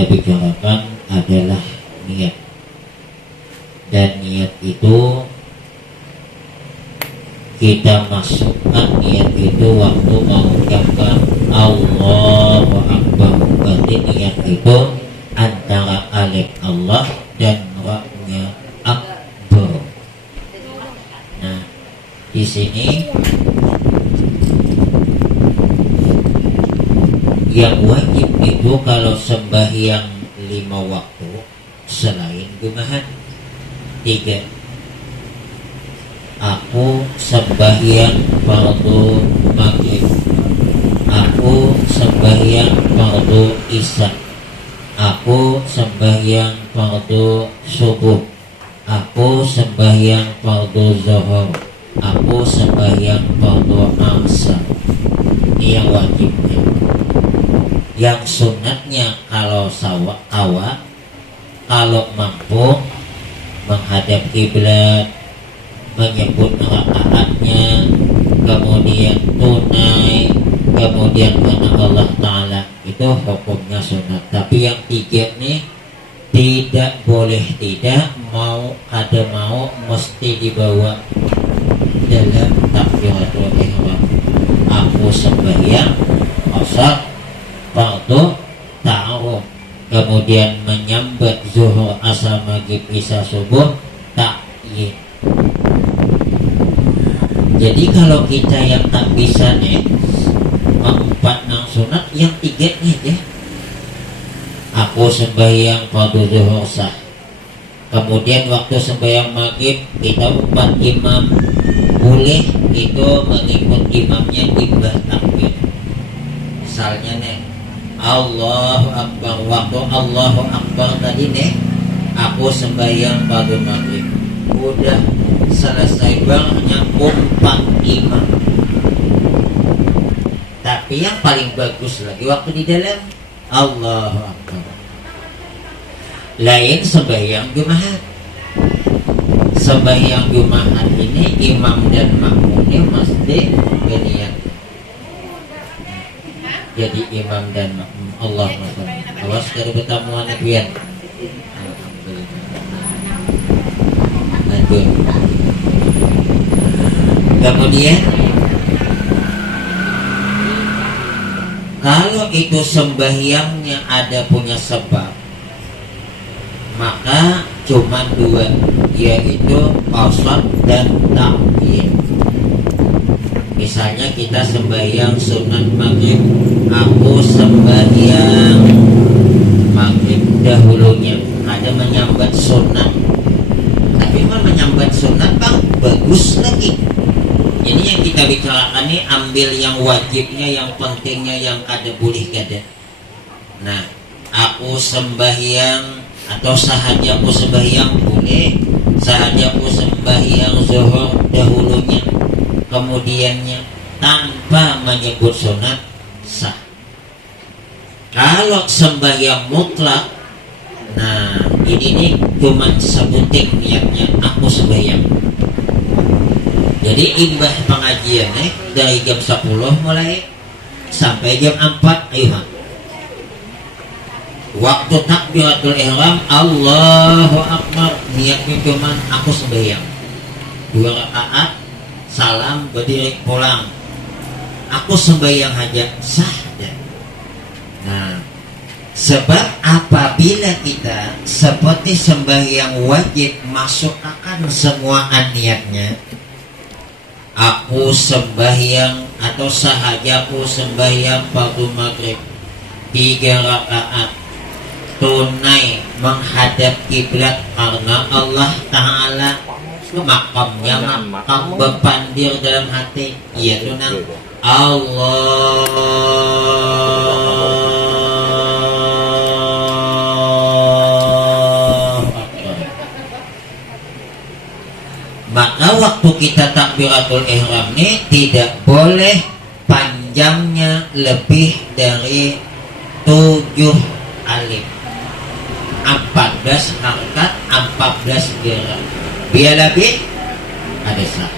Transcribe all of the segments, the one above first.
kita bicarakan adalah niat. Dan niat itu kita masukkan niat itu waktu mengucapkan Allahu Akbar. Berarti niat itu antara alif Allah dan ra-nya akbar. Nah, di sini yang wajib itu kalau sembahyang 5 waktu selain gumahan 3. Aku sembahyang fardu maghrib, aku sembahyang fardu isya, aku sembahyang fardu subuh, aku sembahyang fardu zuhur, aku sembahyang fardu asar. Ini yang wajibnya. Yang sunatnya kalau kalau mampu menghadap kiblat, menyebut rakaatnya, kemudian tunai, kemudian karena Allah Ta'ala, itu hukumnya sunat. Tapi yang 3 nih tidak boleh, tidak mau ada mau mesti dibawa dalam takbiratul ihram. Aku sembahyang asar fardu ta'aruf, kemudian menyambat zuhur asar maghrib isya subuh ta'yin. Jadi kalau kita yang tak bisa nih empat nang sunat, yang 3 nih ya. Aku sembahyang fardu zuhur sah, kemudian waktu sembahyang maghrib kita 4 imam, boleh itu mengikut imamnya imbah takbir. Misalnya nih Allahu Akbar, waktu Allahu Akbar tadi nih aku sembahyang fardu maghrib, udah selesai banget 4 imam. Tapi yang paling bagus lagi waktu di dalam Allahu Akbar. Lain sembahyang Jumat. Sembahyang Jumat ini imam dan makmumnya mesti berniat. Jadi imam dan makmum Allahumma sholli. Awas dari pertemuan pian. Lanjut. Kemudian kalau itu sembahyangnya ada punya sebab, maka cuma 2, yaitu qasad dan ta'yin. Misalnya kita sembahyang sunat maghrib, aku sembahyang maghrib dahulunya, ada menyambat sunat. Tapi menyambat sunat bang bagus lagi. Ini yang kita bicarakan nih, ambil yang wajibnya, yang pentingnya, yang kada boleh kada. Nah, aku sembahyang atau sahaja aku sembahyang boleh, sahaja aku sembahyang zuhur dahulunya, kemudiannya tanpa menyebut sunat sah. Kalau sembahyang mutlak, nah ini nih cuma sebuting niatnya aku sembahyang. Jadi imbah pengajian dari jam 10 mulai sampai jam 4 ayuhan. Waktu takbiratul ihram Allahu Akbar, niatnya cuma aku sembahyang 2 rakaat, salam, berdiri pulang, aku sembahyang aja sah. Nah, sebab apabila kita seperti sembahyang wajib masukkan semua niatnya, aku sembahyang atau sahaja aku sembahyang fardu maghrib 3 rakaat tunai menghadap kiblat karena Allah Ta'ala, makamnya makam berpandir dalam hati, yaitu nang Allah Akbar. Maka waktu kita takbiratul ihram ini tidak boleh panjangnya lebih dari 7 alif, 14 harkat, 14 gerak. Biar lebih ada sah.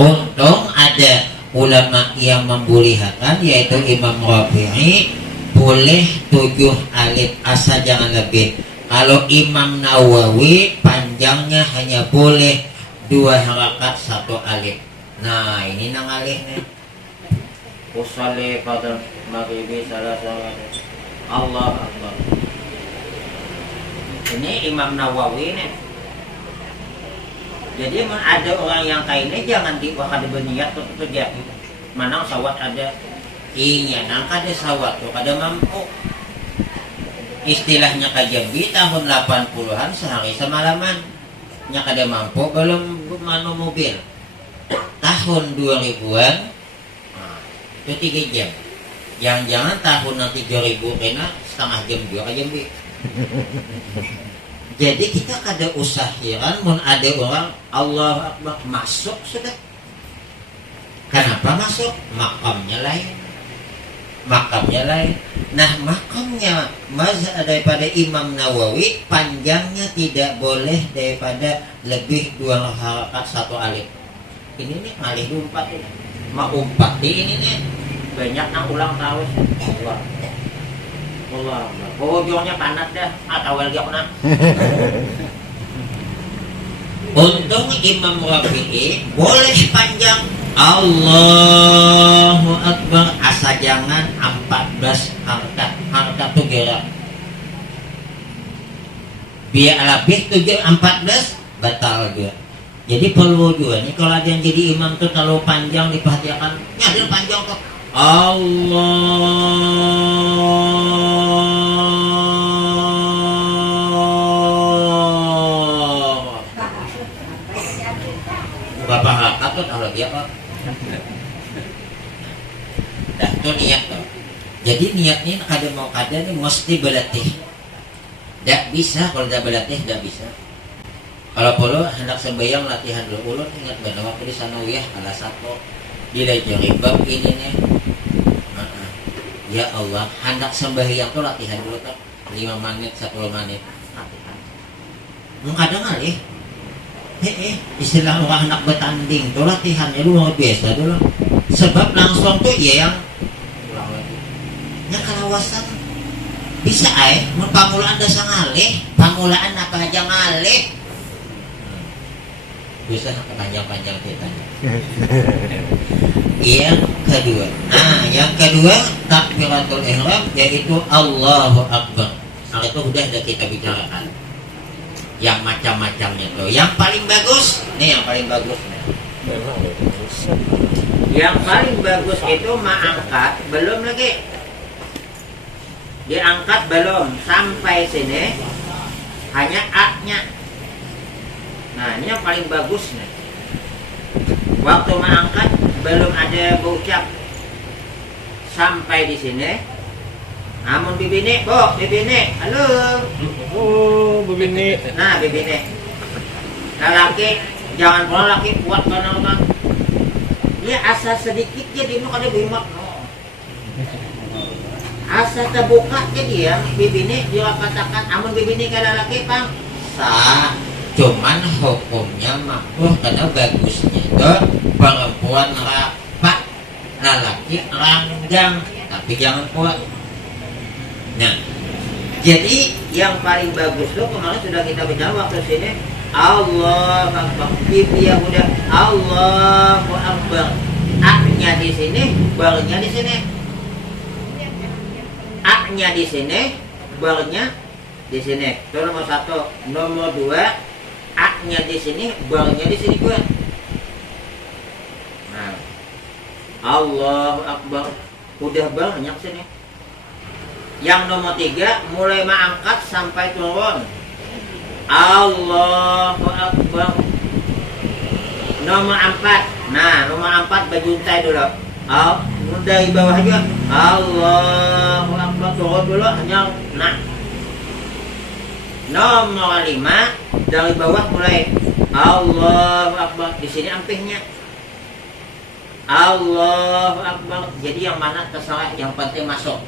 Untung ada ulama yang membolehkan, yaitu Imam Rafi'i boleh 7 alif, asal jangan lebih. Kalau Imam Nawawi panjangnya hanya boleh 2 harakat 1 alif. Nah ini nang alif nih. Usalli pada maghribi salah Allah Akbar. Ini Imam Nawawi nih. Jadi ada orang yang kayak ini jangan diwakad berniat tuh dia. Mana sawat ada inya, nang kada sawat tuh kada mampu. Istilahnya kajambi tahun 80-an sehari semalaman. Nya kada mampu belum manu mobil. Tahun 2000-an itu 3 jam. Jangan-jangan tahun nanti 2000 kena setengah jam juga kajambi. Jadi kita kada usah heran mun ada orang Allah Akbar masuk sudah. Kenapa masuk? Makamnya lain. Makamnya lain. Nah makamnya daripada Imam Nawawi panjangnya tidak boleh daripada lebih 2 harakat 1 alif. Ini nih alif 4 ini. Mau 4 di ini nih. Banyak nang ulang tahun. Allah. Oh, ujungnya panat dah. Atau lagi nak. Untung Imam Rafi'i boleh panjang Allahu Akbar asal jangan 14 harakat tuh gerak. Biar lebih 14 batal juga. Jadi perlu juga nih kalau ada yang jadi imam tuh kalau panjang diperhatikan. Nyadir panjang kok. Allah berapa harakat tuh kalau dia kok. Dah tuh niat tuh. Jadi niatnya kada mau kada nih mesti berlatih. Tidak bisa kalau tidak berlatih tidak bisa. Kalau perlu hendak sembahyang latihan dulu. Ulun ingat benar waktu di Sanawiyah kelas 1 di bab ini nih. Ya Allah, hendak sembahyang tuh latihan dulu tuh 5 menit 10 menit latihan. Kadang kali istilah orang hendak bertanding tuh latihannya luar biasa dulu. Sebab langsung tuh ya yang kalawasan bisa mun pamulaan dasar ngalih, pamulaan apa aja ngalih. Bisa panjang-panjang kita. Yang kedua, yang kedua takbiratul ihram yaitu Allahu Akbar. Nah itu udah kita bicarakan. Yang macam-macamnya tuh. Yang paling bagus, nih yang paling bagus. Yang paling bagus itu mengangkat belum lagi. Diangkat belum sampai sini hanya A-nya. Nah ini yang paling bagus nih. Waktu mengangkat belum ada berucap sampai di sini. Namun bibine, bibine, halo. Oh, bibine. Nah bibine. Laki jangan pula laki kuat karena orang. Dia asa sedikit jadi mau kada bimak. Asa terbuka jadi ya bibine dia katakan amun bibine kada laki pang sah. Cuman hukumnya makruh karena bagusnya itu perempuan rapat, lelaki ranggang, tapi jangan kuat. Nah, jadi yang paling bagus tuh kemarin sudah kita bicara waktu sini Allah Akbar, ya udah Allahu Akbar, A-nya di sini, barnya di sini, A-nya di sini, barnya di sini. Itu nomor 1, nomor 2. A-nya di sini, barnya di sini gue. Nah, Allahu Akbar, udah banyak sini. Yang nomor 3, mulai mengangkat sampai turun. Allahu Akbar. Nomor 4, nah nomor 4 bajuntai dulu. Dari bawah aja. Allahu Akbar, turun dulu hanya. Nah, nomor 5 dari bawah mulai Allahu Akbar. Di sini ampihnya Allahu Akbar. Jadi yang mana terserah, yang penting masuk.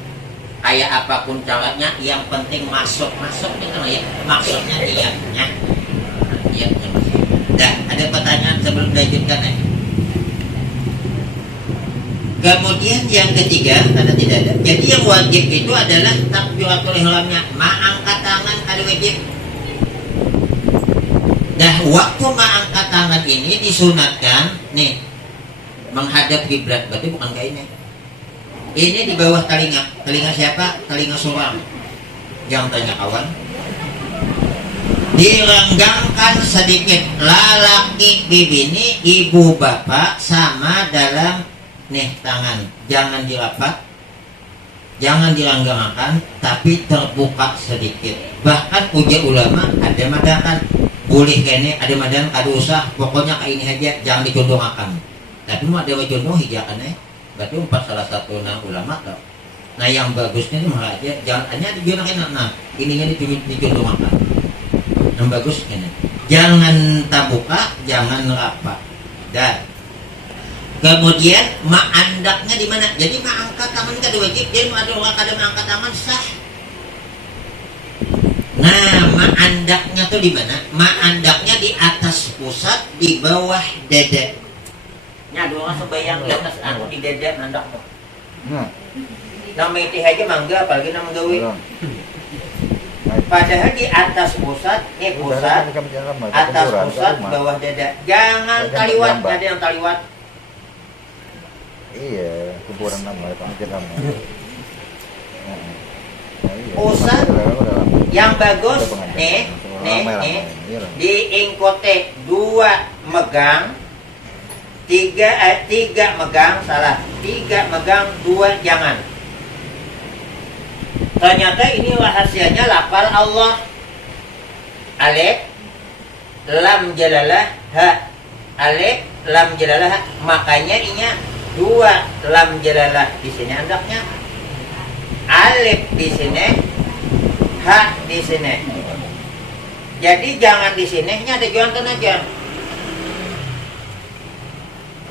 Kayak apapun caranya, yang penting masuk gitu ya. Maksudnya niatnya. Niatnya. Dan ada pertanyaan sebelum dilanjutkan ya. Kemudian yang ketiga, karena tidak ada. Jadi yang wajib itu adalah takbiratul ihramnya, mengangkat tangan ada wajib. Nah, waktu mengangkat tangan ini disunatkan nih menghadap kiblat, berarti bukan kainnya. Ini di bawah telinga. Telinga siapa? Telinga suram. Yang telinga kawan. Direnggangkan sedikit lalaki bibini, ibu bapak sama dalam nih tangan. Jangan dirapat, jangan direnggangkan, tapi terbuka sedikit. Bahkan ujar ulama ada madakan boleh kene, ada madakan ada usah. Pokoknya kayak ini aja, jangan dicondongkan. Tapi mau ada wajono hijakannya. Berarti empat salah satu ulama tau. Nah yang bagusnya ini malah aja jangan hanya digunakan ininya dicondongkan. Yang bagus ini jangan tabuka, jangan rapat. Dan kemudian ma'andaknya di mana? Jadi ma'angkat tangan kan wajib. Jadi ada orang kadang ma'angkat tangan sah. Nah ma'andaknya tuh di mana? Ma'andaknya di atas pusat, di bawah dada. Nya ada orang sembahyang di atas di dada mandak tuh. Nama itu aja mangga, apalagi nama gawe. Padahal di atas pusat, pusat, atas pusat, bawah dada. Jangan taliwat, ada yang taliwat. Iya, kuburan nama, pangkir nama. Pusat yang bagus, nih, di ingkote 2 megang, 3 megang, salah, 3 megang, 2 jangan. Ternyata ini rahasianya lafal Allah. Alif lam jalalah ha. Alif lam jalalah ha. Makanya ini 2 lam jalalah di sini andaknya. Alif di sini, ha di sini. Jadi jangan di sini, ini ada jonton aja.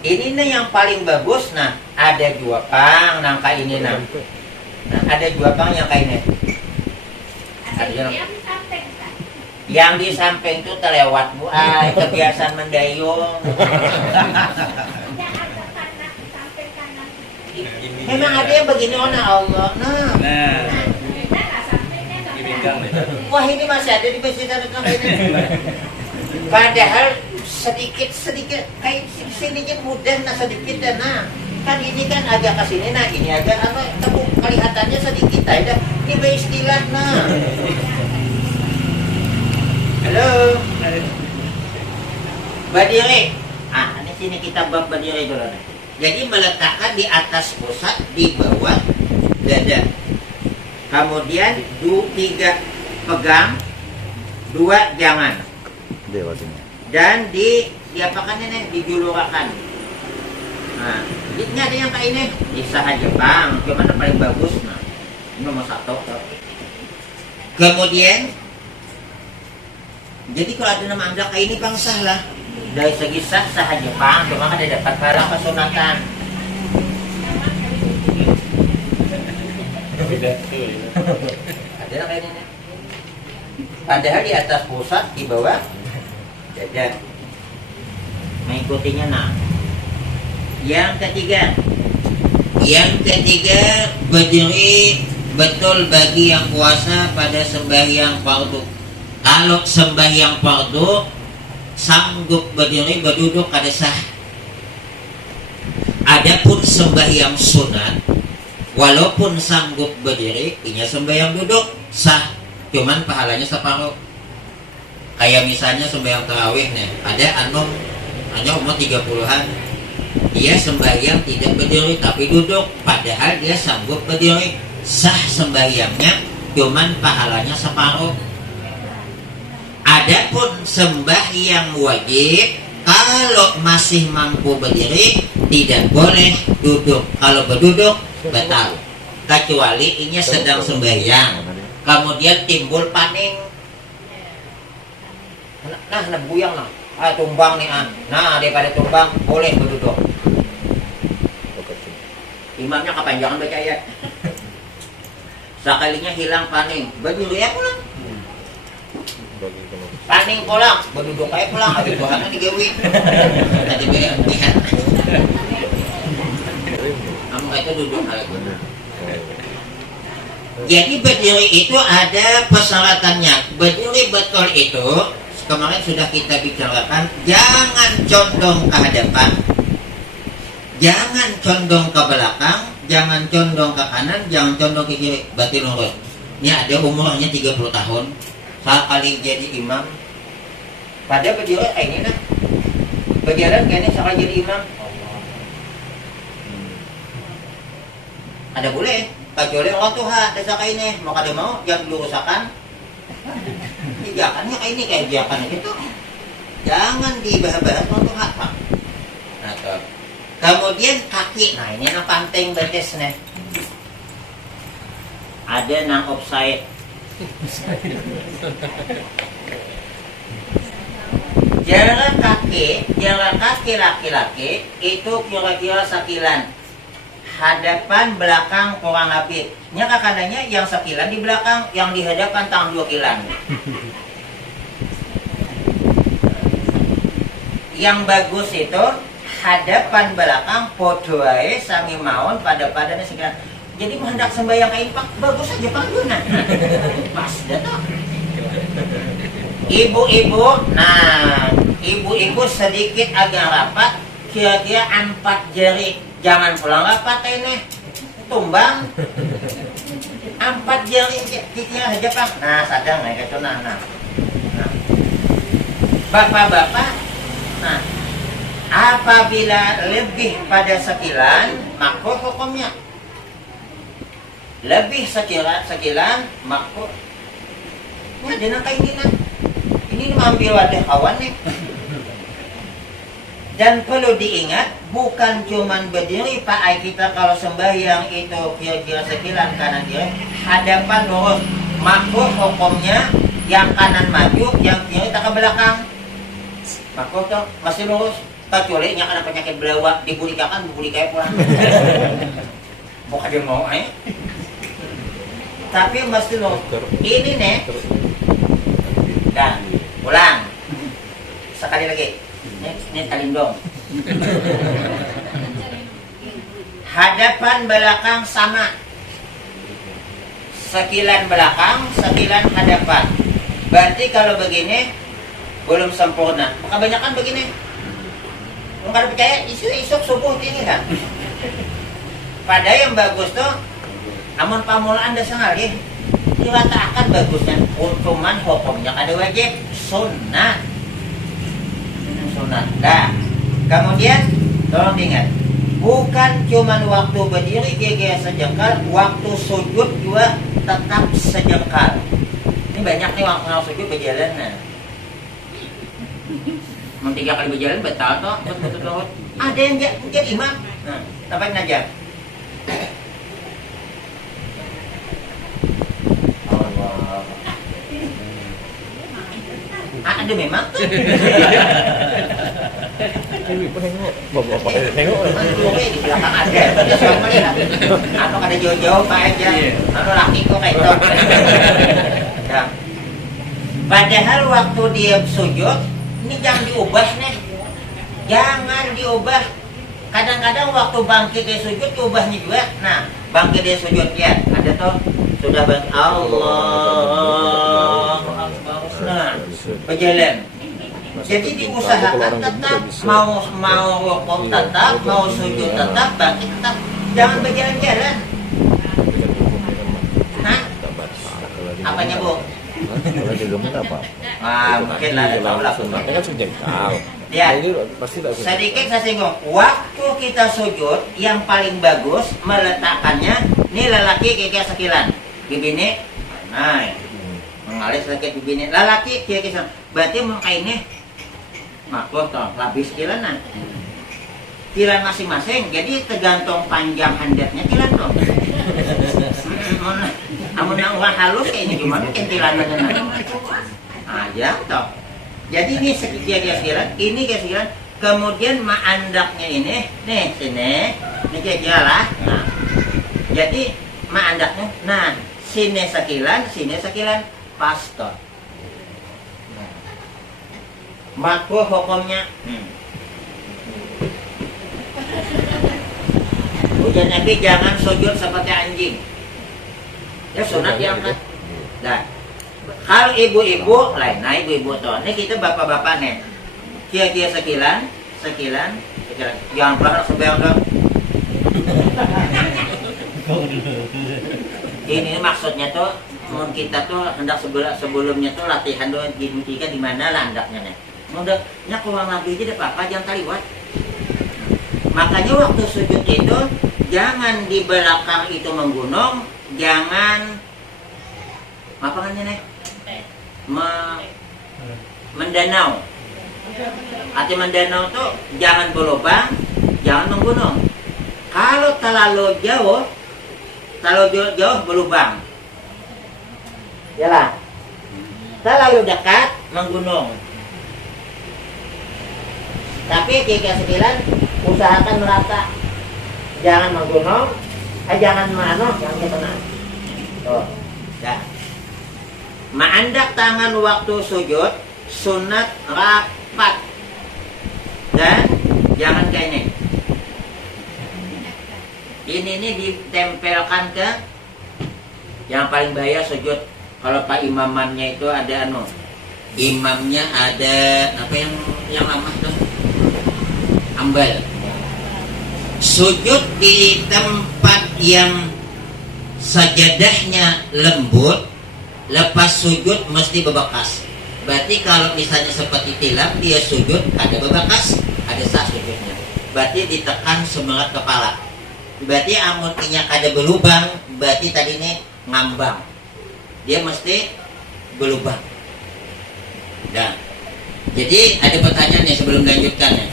Ini nih yang paling bagus. Nah, ada 2 pang nangka ini nah. Nah, ada 2 pang yang kayak ini. Ada yang di samping itu terlewat bu, kebiasaan mendayung. Memang ada yang begini Allah. Nah. Wah ini masih ada di masjid ini. Padahal sedikit kayak sini mudah nah sedikit dan nah. Kan ini kan agak ke sini, nah ini agak apa, kamu kelihatannya sedikit aja. Ini beristilah, nah. Halo. Berdiri. Ini sini kita bab berdiri dulu. Jadi meletakkan di atas pusat, di bawah dada. Kemudian 3 pegang, 2 jangan. Dan diapakan ini? Dijulurakan. Nah, ini ada yang kayak ini bisa aja bang, gimana paling bagus nah ini nomor 1. Kemudian jadi kalau ada nama anda kayak ini bang sah lah dari segi sah aja bang, cuma ada dapat barang kesunatan. Ada yang kayak ini padahal di atas pusat, di bawah dada. Mengikutinya nah. Yang ketiga berdiri betul bagi yang puasa pada sembahyang fardu. Kalau sembahyang fardu sanggup berdiri berduduk kada sah. Adapun sembahyang sunat walaupun sanggup berdiri, inya sembahyang duduk sah, cuman pahalanya separuh. Kayak misalnya sembahyang tarawih nih, ada hanya umur 30-an. Dia sembahyang tidak berdiri tapi duduk, padahal dia sanggup berdiri, sah sembahyangnya, cuman pahalanya separuh. Adapun sembahyang wajib, kalau masih mampu berdiri tidak boleh duduk. Kalau berduduk batal, kecuali ini sedang sembahyang kemudian timbul paning. Nah buyang nah, tumbang nih nah daripada tumbang boleh berduduk. Imamnya kepanjangan baca ayat. Sekalinya hilang paning, berdiri ya pulang. Paning pulang, berduduk aja pulang, habis Tuhannya digawi. Tadi lihat. atau duduk lagi. Jadi berdiri itu ada persyaratannya. Berdiri betul itu kemarin sudah kita bicarakan, jangan condong ke hadapan, jangan condong ke belakang, jangan condong ke kanan, jangan condong ke kiri, berarti lurus. Ini ada umurnya 30 tahun, saat paling jadi imam. Pada berdiri kayak ini nah, berjalan kayaknya saat jadi imam. Ada boleh, kecuali orang Tuhan, desa kayak ini, mau kada mau, jangan dilurusakan. Jangan kayak ini, kayak jangan gitu. Jangan dibahas-bahas orang Tuhan. Nah, tuh. Kemudian kaki, nah ini yang penting betes nih. Ada nang offside. Jalan kaki laki-laki itu kira-kira sekilan. Hadapan belakang kurang lebih. Nya kakananya yang sekilan di belakang, yang di hadapan tang 2 kilan. Yang bagus itu hadapan belakang podo ae sami mawon pada-padanya sekilan. Jadi hendak sembahyang kayak pak bagus aja pangguna. Pas datang. Ibu-ibu, nah ibu-ibu sedikit agak rapat, kira-kira 4 jari. Jangan pulang rapat ini, tumbang. 4 jari kira aja pak. Nah sadang nih kayak nah. Bapak-bapak, nah apabila lebih pada sekilan, makruh hukumnya. Lebih sekilan makruh. Nah, dia kayak gini nah. Ini mengambil wadah kawan nih. Dan perlu diingat, bukan cuman berdiri Pak Ai kita kalau sembahyang itu kira-kira sekilan kanan kiri, hadapan lurus. Makruh hukumnya yang kanan maju, yang kiri tak ke belakang. Makruh tuh masih lurus. Kecuali yang kena penyakit belawak dibulikakan pulang. Bukan dia mau tapi mesti lurus. Ini nih. Dan pulang. Sekali lagi. Ini talindong. Hadapan belakang sama. Sekilan belakang, sekilan hadapan. Berarti kalau begini belum sempurna. Kebanyakan begini. Kalau percaya isuk subuh tinggi kan. Pada yang bagus tuh, amun pamulaan dah sengali. Diratakan bagusnya. Cuman hukumnya kada wajib sunnah. Nah, kemudian tolong diingat, bukan cuma waktu berdiri gigi sejengkal, waktu sujud juga tetap sejengkal. Ini banyak nih orang sujud berjalan. Nah, 3 kali berjalan betul toh, betul. Ada yang jadi imam. Nah, tapain aja. Ada memang. Bapak tengok. Di belakang ada. Atau ada jauh-jauh Pak aja. Lalu laki kok kayak itu. Nah, padahal waktu dia sujud, ini jangan diubah nih. Jangan diubah. Kadang-kadang waktu bangkit dia sujud diubahnya juga. Nah, bangkit dia sujud ya. Ada tuh sudah bangkit Allah. Nah, berjalan. Jadi diusahakan tetap mau rukuk tetap, mau sujud tetap, bangkit tetap. Jangan berjalan-jalan. Nah, apanya Bu? Kalau digemuk apa? Mungkin lah ada tahu lah. Kan sejengkal. Ya, Pasti tak sedikit saya singgung. Waktu kita sujud, yang paling bagus meletakkannya, ini lelaki kira-kira sekilan. Bibini, nah, mengalir sedikit bibini. Lelaki kira-kira, berarti muka ini, makhluk toh, lebih sekilan nah. Kilan masing-masing, jadi tergantung panjang handetnya kilan toh. Namun orang halus kayak ini gimana kentilanannya nah. Ya toh. Jadi ini sekian, ini sekian. Kemudian maandaknya ini, nih sini, ini kira-kira lah. Nah, jadi maandaknya, nah sini sekilan, pas toh. Makruh hukumnya. Ujar Nabi jangan sujud seperti anjing. Ya sunat diangkat. Nah, kalau ibu-ibu lain, nah ibu-ibu tuh, ini kita bapak-bapak nih, kia-kia sekilan, jangan pernah sebeang dong. Ini maksudnya tuh, kita tuh hendak sebelumnya tuh latihan doang dibuktikan di mana lah hendaknya nih. Mudahnya kurang Nabi aja deh apa jangan taliwat. Makanya waktu sujud itu jangan di belakang itu menggunung, jangan apa namanya nih? Mendanau. Arti mendanau tuh jangan berlubang, jangan menggunung. Kalau terlalu jauh berlubang. Yalah. Terlalu dekat menggunung. Tapi jika sekilan usahakan merata. Jangan menggunung, jangan jangan ketenang. Tuh. Ya. Ma'andak tangan waktu sujud sunat rapat. Dan jangan kayak ini ditempelkan ke yang paling bahaya sujud. Kalau pak imamannya itu ada imamnya ada apa yang lama tuh ambal. Sujud di tempat yang sajadahnya lembut, lepas sujud mesti berbekas. Berarti kalau misalnya seperti tilap dia sujud ada berbekas, ada sah sujudnya. Berarti ditekan semangat kepala. Berarti amunnya ada berlubang, berarti tadi ini ngambang. Dia mesti berlubang. Nah, jadi ada pertanyaan nih sebelum lanjutkan ya.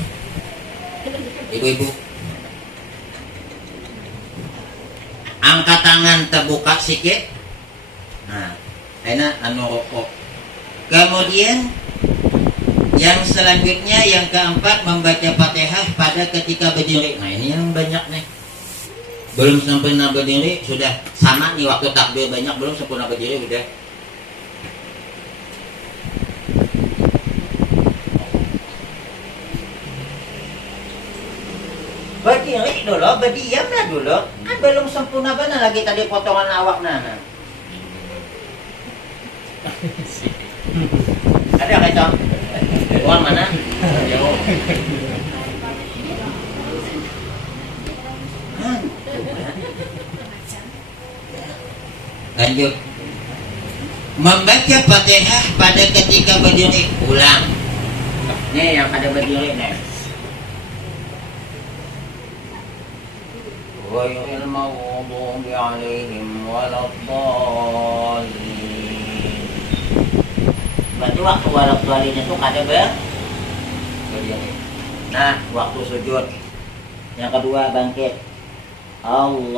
Ibu-ibu, angkat tangan terbuka sedikit. Nah, enak rokok. Kemudian yang selanjutnya yang keempat membaca Fatihah pada ketika berdiri. Nah, ini yang banyak nih. Belum sempurna berdiri sudah sama nih waktu takbir banyak, belum sempurna berdiri udah. Berdiri dulu, berdiamlah dulu. Kan belum sempurna benar lagi tadi potongan awak nana. Ada kacau? Uang mana? Jauh. Lanjut. Membaca Fatihah pada ketika berdiri. Ulang. Nih yang pada berdiri nih. غير المغضوب عليهم ولا الضالين. Berarti waktu waladhdallin itu kada berdiri. Nah, waktu sujud. Yang kedua bangkit. Allah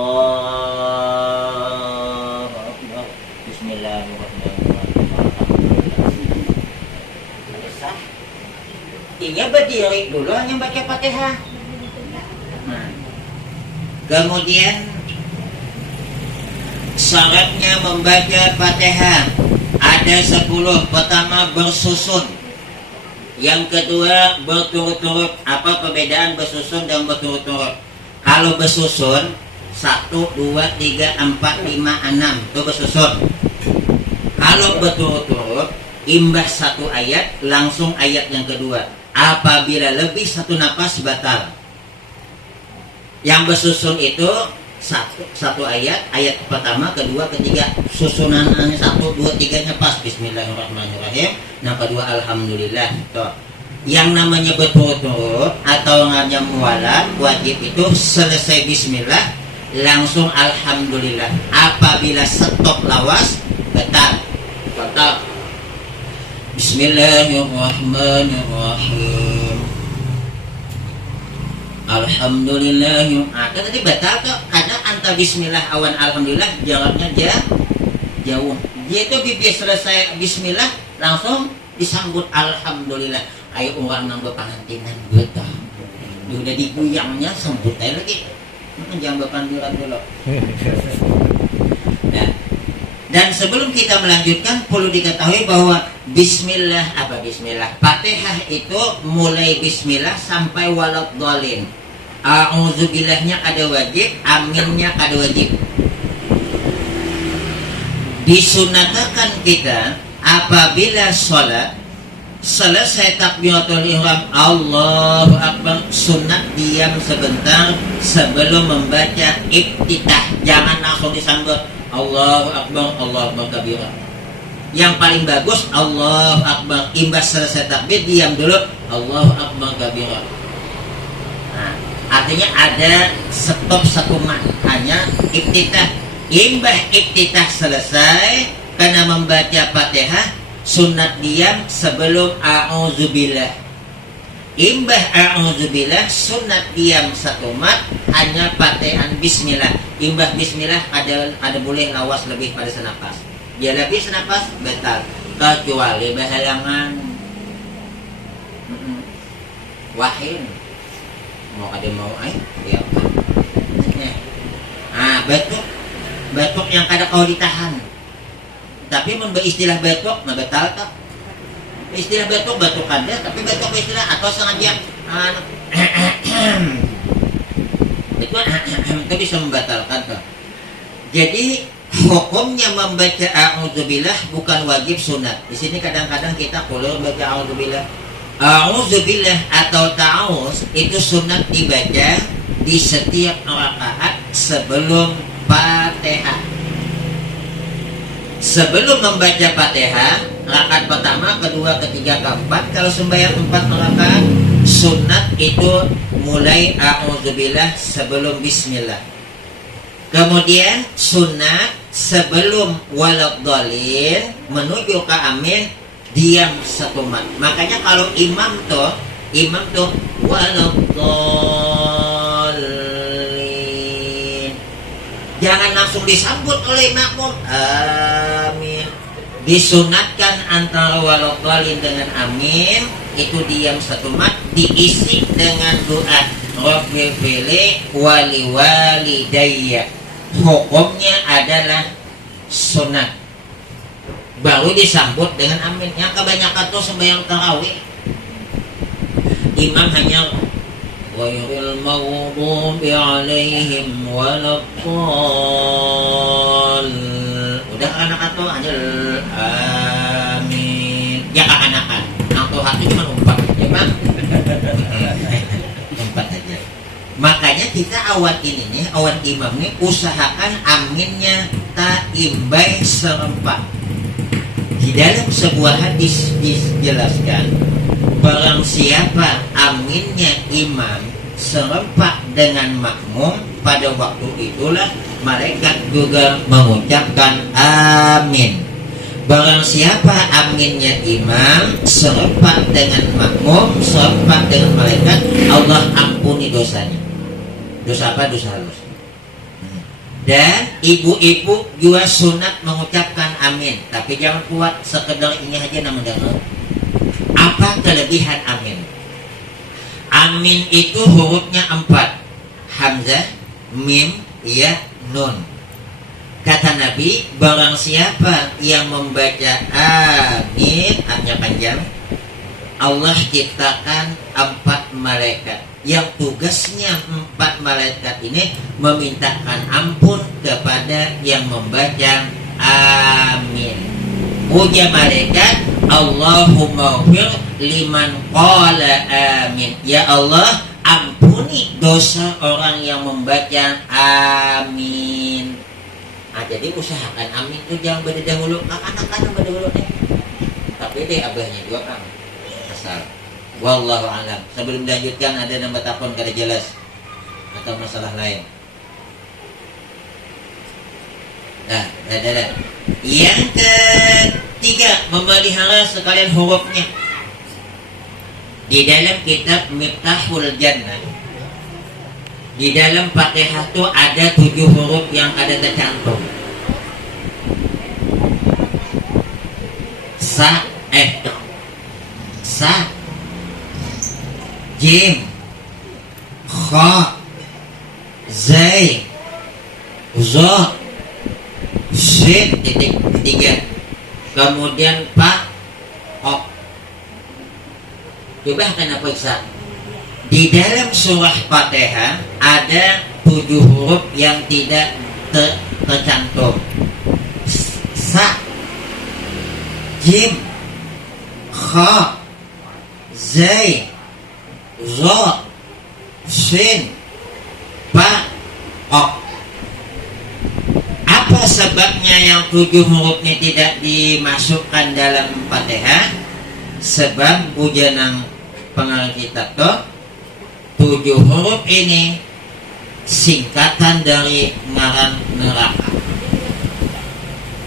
Akbar. Bismillahirrahmanirrahim. Sah. Ingat berdiri dulu hanya baca Fatihah. Nah. Kemudian syaratnya membaca Fatihah ada 10. Pertama bersusun. Yang kedua berturut-turut. Apa perbedaan bersusun dan berturut-turut? Kalau bersusun 1, 2, 3, 4, 5, 6 itu bersusun. Kalau berturut-turut imbas satu ayat langsung ayat yang kedua. Apabila lebih satu napas batal. Yang bersusun itu satu ayat pertama, kedua, ketiga, susunannya 1, 2, 3 nya pas. Bismillahirrahmanirrahim. Yang kedua alhamdulillah. Tuh. Yang namanya berturut-turut atau namanya mualat wajib itu selesai bismillah langsung alhamdulillah. Apabila stop lawas batal. Bismillahirrahmanirrahim. Alhamdulillah. Nah, tadi batal tuh karena antara bismillah awan alhamdulillah jaraknya jauh. Dia itu bibir selesai bismillah langsung disambut alhamdulillah. Ayo orang nang berpangantinan betah. Udah diguyangnya sambut aja lagi. Jangan berpanduran dulu. Nah, dan sebelum kita melanjutkan perlu diketahui bahwa bismillah Fatihah itu mulai bismillah sampai waladhdallin. a'udzubillahnya kada wajib, aminnya kada wajib. Disunatakan kita apabila sholat selesai takbiratul ihram Allahu Akbar, sunat diam sebentar sebelum membaca iftitah. Jangan langsung disambut Allahu Akbar, Allahu Akbar kabira. Yang paling bagus Allahu Akbar, imbas selesai takbir diam dulu Allahu Akbar kabira. Nah, artinya ada stop satu hanya iftitah. Imbas iftitah selesai karena membaca Fatihah, sunat diam sebelum a'udzubillah. Imbah a'udzubillah, sunat diam satu mat hanya Fatihah bismillah. Imbah bismillah ada boleh lawas lebih pada senapas. Dia lebih senapas batal kecuali berhalangan. Wahid mau ada mau ya. Batuk yang kada kau ditahan. Tapi istilah batuk nah batal tak? Istilah batuk ada, tapi batuk istilah atau sengaja itu bisa membatalkan tak? Jadi hukumnya membaca a'udzubillah bukan wajib, sunat. Di sini kadang-kadang kita kalau baca a'udzubillah, a'udzubillah atau ta'awuz itu sunat dibaca di setiap rakaat sebelum Fatihah. Sebelum membaca Fatihah, rakaat pertama, kedua, ketiga, keempat. Kalau sembahyang 4 rakaat, sunat itu mulai a'udzubillah sebelum bismillah. Kemudian sunat sebelum waladhdallin menuju ke amin diam satu mat. Makanya kalau imam tuh waladhdallin, jangan langsung disambut oleh makmum amin. Disunatkan antara waladhdallin dengan amin itu diam satu mat, diisi dengan doa Rabbil fili wali walidayya. Hukumnya adalah sunat, baru disambut dengan amin. Yang kebanyakan tuh sembahyang tarawih imam hanya ghairil maghdubi alaihim waladdallin. Udah anak atau hanya amin. Ya anak-anak atau hati cuma umpat ya bang. Umpat aja. Makanya kita awan ini nih, awan imam nih usahakan aminnya tak imbai serempak. Di dalam sebuah hadis dijelaskan, barang siapa aminnya imam serempak dengan makmum, pada waktu itulah malaikat juga mengucapkan amin. Barang siapa aminnya imam serempak dengan makmum, serempak dengan malaikat, Allah ampuni dosanya. Dosa apa? Dosa halus. Dan ibu-ibu juga sunat mengucapkan amin, tapi jangan kuat sekedar ini aja nama dengar. Apa kelebihan amin? Amin itu hurufnya 4, hamzah, mim, ya, nun. Kata Nabi, barang siapa yang membaca amin, artinya panjang, Allah ciptakan 4 malaikat yang tugasnya 4 malaikat ini memintakan ampun kepada yang membaca amin. Puja malaikat, Allahumma ghfir liman qala amin. Ya Allah, ampuni dosa orang yang membaca amin. Nah, jadi usahakan amin itu jangan beda dahulu, anak-anak beda dahulu nih. Tapi deh abahnya juga kan asal. Wallahu alam. Sebelum dilanjutkan ada nama telepon kada jelas atau masalah lain. Nah, ada. Yang ketiga, memelihara sekalian hurufnya. Di dalam kitab Miftahul Jannah, di dalam Fatihah itu ada 7 huruf yang ada tercantum. Sa, Jim, Kha, Zai, Za, Shin, titik 3. Kemudian Pa, Ok. Coba kenapa periksa Di dalam surah Fatihah ada 7 huruf yang tidak tercantum. Sa, Jim, Kha, Zai, Za, Sin, Pa, Ok. Apa sebabnya yang 7 huruf ini tidak dimasukkan dalam Fatihah? Sebab ujian pengarang kitab 7 huruf ini singkatan dari ngaran neraka.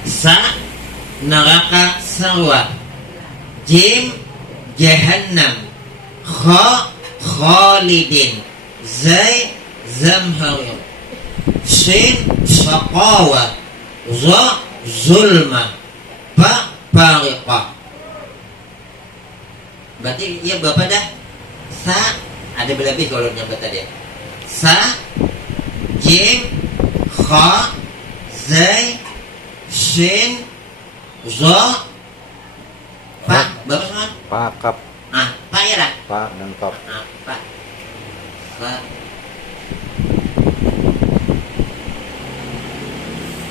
Sa, neraka sarwa. Jim, jahannam. Kha, khalidin. Zai, zamharir. Sin, saqawa. Za, zulma. Pa, pariqah. Berarti ya Bapak dah. Sa, ada berlebih kalau nyambat tadi. Sa, Jim, Kha, Zai, Sin, Za, Pa. Bapak semua? Pa, kap, Pa ya dah. pa, dan kap. Pa. Sa,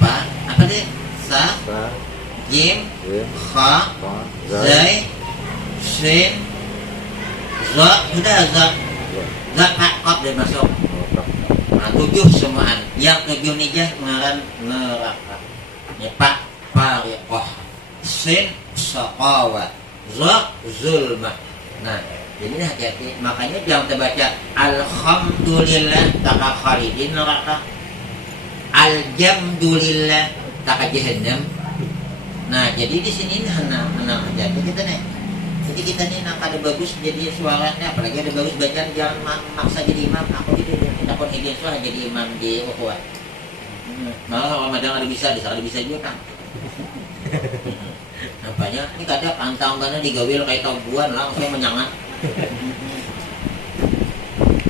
Pa. Apa deh? Sa, Sa, Jim, Jim, Kha, Pa, Zai, Zai, Sin, Za. Sudah Za. Za, Pa, Kop dia masuk. kap. Nah, 7 semuaan. Yang 7 ni je ngaran neraka. Ni Pa, pariqah. Sin, saqawa. Za, zulma. Nah, jadi hati-hati. Makanya jangan terbaca alhamdulillah taka khalidin neraka. Aljamdulillah taka jahannam. Nah, jadi di sini henang hati-hati kita nih. Jadi kita nih nak ada bagus jadi suaranya, apalagi ada bagus bacaan, jangan maksa jadi imam. Aku kita pun ingin suara jadi imam di ukhuwah. Malah Ramadan ada bisa, di sana ada bisa juga kan. Nampaknya ini kadang pantang mana digawil kayak tabuan langsung menyangat.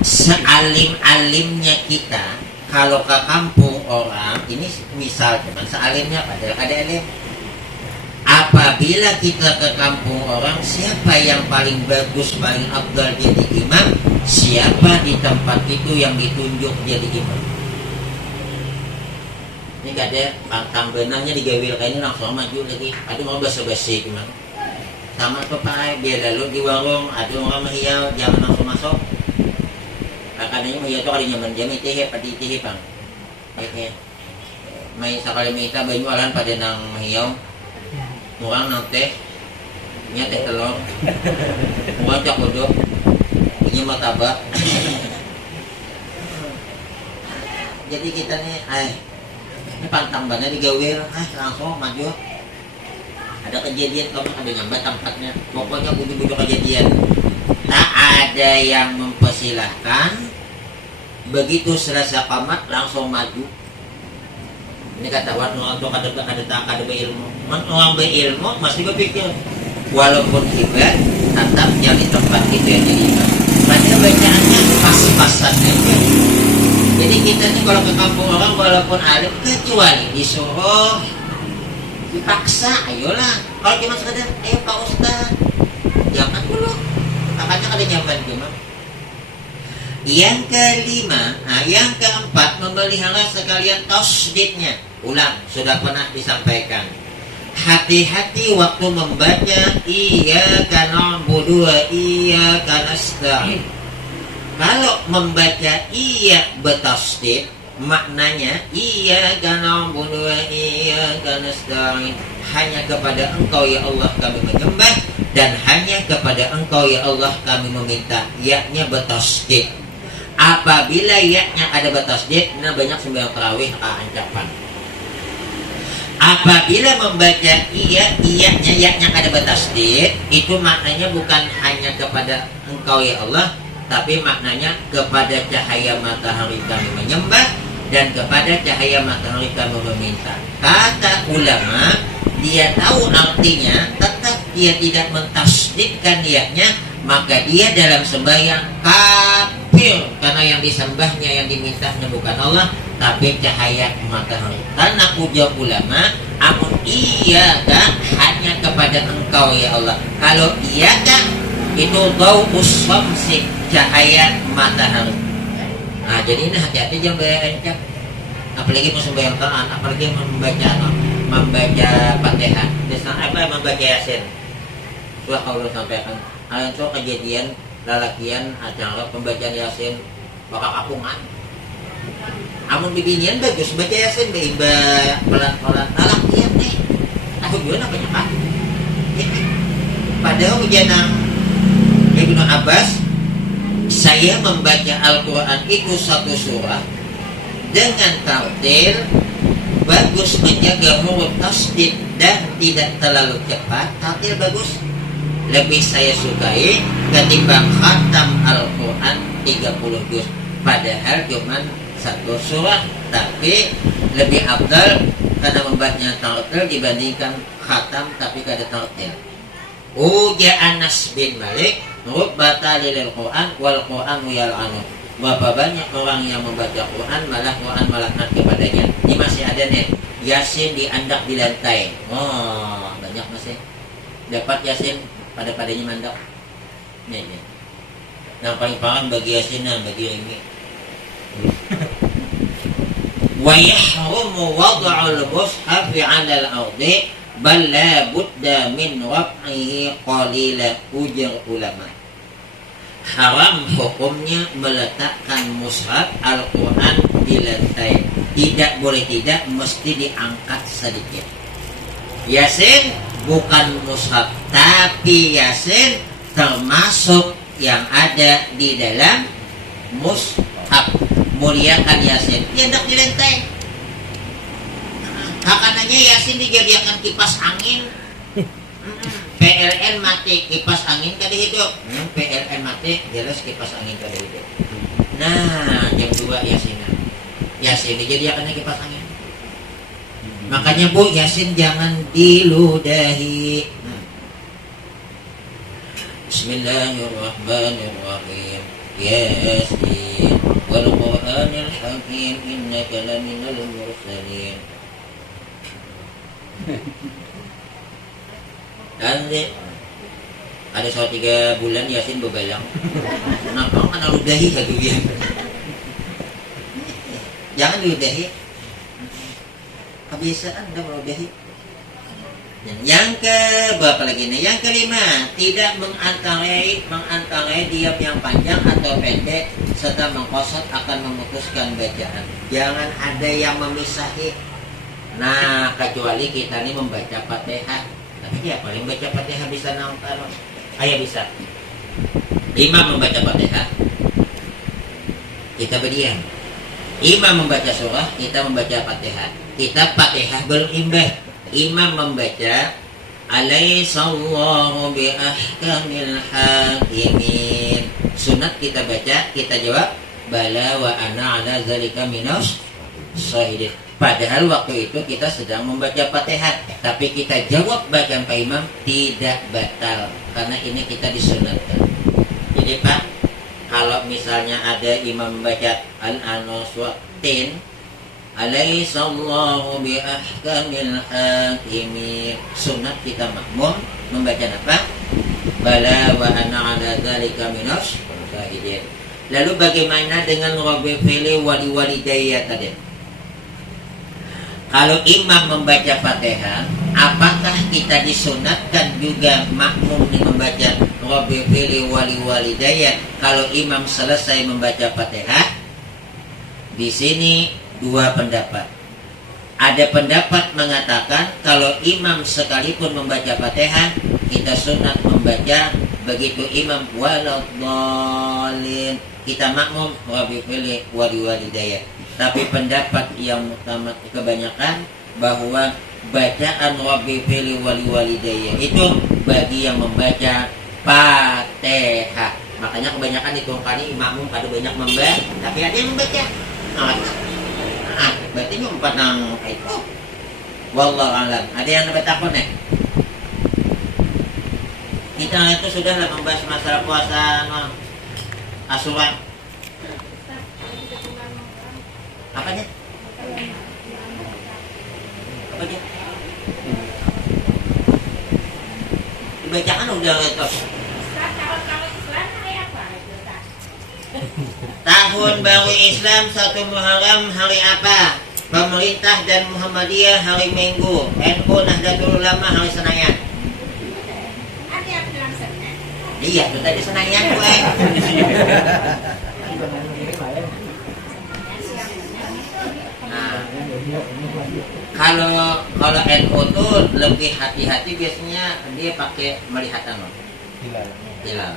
Sealim-alimnya kita, kalau ke kampung orang ini misal cuman sealimnya padahal ada alim. Apabila kita ke kampung orang, siapa yang paling bagus, paling afdal jadi imam? Siapa di tempat itu yang ditunjuk jadi imam? Ini gak ada pantang benangnya digawil kayak ini langsung maju lagi. Ada mau basa-basi gimana? Sama tuh Pak, biar lalu di warung ada orang menghiyau, jangan langsung masuk. Kadang-kadang menghiyau tuh kali nyaman dia mitih pada itih Bang. Oke. Mai sakali minta banyu alan pada nang menghiyau. Murang nang teh nya teh telur murang cak bodoh punya martabak. Jadi kita nih ini pantang banget digawir langsung maju. Ada kejadian kamu ada nyambat tempatnya, pokoknya bujuk-bujuk kejadian. Tak ada yang mempersilahkan. Begitu selesai qamat langsung maju. Ini kata orang untuk ada berilmu. Orang berilmu masih berpikir walaupun hebat tetap yang di tempat itu yang jadi imam. Padahal bacaannya pas-pasan aja. Jadi kita nih kalau ke kampung orang walaupun alim kecuali disuruh dipaksa, ayolah. Kalau cuma sekedar ayo Pak Ustaz, jangan dulu. Makanya ada nyaman cuma. Yang kelima, yang keempat memelihara sekalian tasdidnya. Ulang, sudah pernah disampaikan. Hati-hati waktu membaca iyyaka na'budu wa iyyaka nasta'in. Kalau membaca iya bertasdid, maknanya iyyaka na'budu wa iyyaka nasta'in. Hanya kepada Engkau ya Allah kami menyembah dan hanya kepada Engkau ya Allah kami meminta. Yaknya bertasdid. Apabila yaknya ada bertasdid, nah banyak sembahyang tarawih ancapan. Apabila membaca iyanya yaknya ada bertasdid, itu maknanya bukan hanya kepada Engkau ya Allah, tapi maknanya kepada cahaya matahari kami menyembah dan kepada cahaya matahari kami meminta. Kata ulama, dia tahu artinya, tetap dia tidak mentasdidkan yaknya, maka dia dalam sembahyang kafir, karena yang disembahnya, yang dimintanya bukan Allah tapi cahaya matahari. Karena ujar ulama, amun iyaka hanya kepada Engkau ya Allah. Kalau iyaka itu daus syamsi, cahaya matahari. Nah, jadi ini hati-hati jangan berencang. Apalagi musim bayar Quran, apalagi membaca Fatihah. Misalnya apa membaca Yasin. Sudah kalau sampaikan, itu kejadian lalakian acara pembacaan Yasin bakal kapungan. Amun bibinian bagus baca Yasin, pelan-pelan lalakian nih. Tahu juga apa nyepak. Padahal ujian Ibnu Abbas, saya membaca Al-Quran itu satu surah dengan tartil, bagus menjaga huruf tasdid dan tidak terlalu cepat. Tartil bagus. Lebih saya sukai ketimbang khatam Al-Quran 30 juz. Padahal cuma satu surah, tapi lebih afdal karena membacanya tartil dibandingkan khatam tapi kada tartil. Uja Anas bin Malik, rubbata lil Quran wal Quran yal'anu. Berapa banyak orang yang membaca Quran malah Quran melaknat kepadanya. Ini masih ada nih, Yasin diandak di lantai. Oh, banyak masih. Dapat Yasin pada-padanya mandak. Nih. Yang paling parah bagi Yasin dan bagi ini. Wa yahrumu wad'ul mushaf 'ala al-ardi bal la budda min raf'ihi qalila, ujar ulama. Haram hukumnya meletakkan mushaf Al-Quran di lantai. Tidak boleh tidak, mesti diangkat sedikit. Yasin bukan mushaf, tapi Yasin termasuk yang ada di dalam mushaf. Muliakan Yasin, hendak di lantai. Kakananya Yasin dijadikan kipas angin. PLN mati, kipas angin kada hidup. PLN mati, jelas kipas angin kada hidup. Nah, jam 2 Yasin dijadikan kipas angin. Makanya Bu, Yasin jangan diludahi. Bismillahirrahmanirrahim. Yasin wal Qur'anil hakim innaka laminal mursalin. Dan ada soal 3 bulan Yasin bebelang. Kenapa kan ludahi satu dia? Jangan diludahi. Kebiasaan dah meludahi. Yang ke berapa lagi nih? Yang kelima, tidak mengantarai diam yang panjang atau pendek serta mengkosot akan memutuskan bacaan. Jangan ada yang memisahi. Nah, kecuali kita ini membaca Fatihah. Tapi dia paling baca Fatihah bisa nonton. Ayah bisa. Imam membaca Fatihah, kita berdiam. Imam membaca surah, kita membaca Fatihah. Kita Fatihah berimbah. Imam membaca Alaihissallahu bi ahkamil hakimin. Sunat kita baca, kita jawab bala wa ana ala zalika minas syahidin. Padahal waktu itu kita sedang membaca Fatihah, tapi kita jawab bacaan Pak Imam tidak batal karena ini kita disunatkan. Jadi Pak, kalau misalnya ada imam membaca Al-Anuswatin Alaihissallahu bi ahkamil hakimin, sunat kita makmum membaca apa? Bala wa ana ala dzalika minas syahidin. Lalu bagaimana dengan Rabbi fili wali walidayya tadi? Kalau imam membaca Fatihah, apakah kita disunatkan juga makmum membaca Rabbi fili wali walidayya kalau imam selesai membaca Fatihah? Di sini 2 pendapat. Ada pendapat mengatakan kalau imam sekalipun membaca Fatihah, kita sunat membaca begitu imam waladhdallin, kita makmum Rabbi fili wali walidayya. Tapi pendapat yang utama kebanyakan bahwa bacaan Rabbi fili wali walidayya itu bagi yang membaca Fatihah. Makanya kebanyakan itu kali makmum kada banyak membaca, tapi ada yang membaca. Berarti ini 4 nang itu. Wallahu alam. Ada yang dapat takut nih? Kita itu sudah membahas masalah puasa Asyura. Apanya? Apanya? Dibacakan udah itu. Tahun baru Islam 1 Muharram hari apa? Pemerintah dan Muhammadiyah hari Minggu. NU Nahdlatul Ulama hari Senayan. Iya, itu tadi Senayan gue. Nah, kalau NU tuh lebih hati-hati, biasanya dia pakai melihatan loh. Hilal.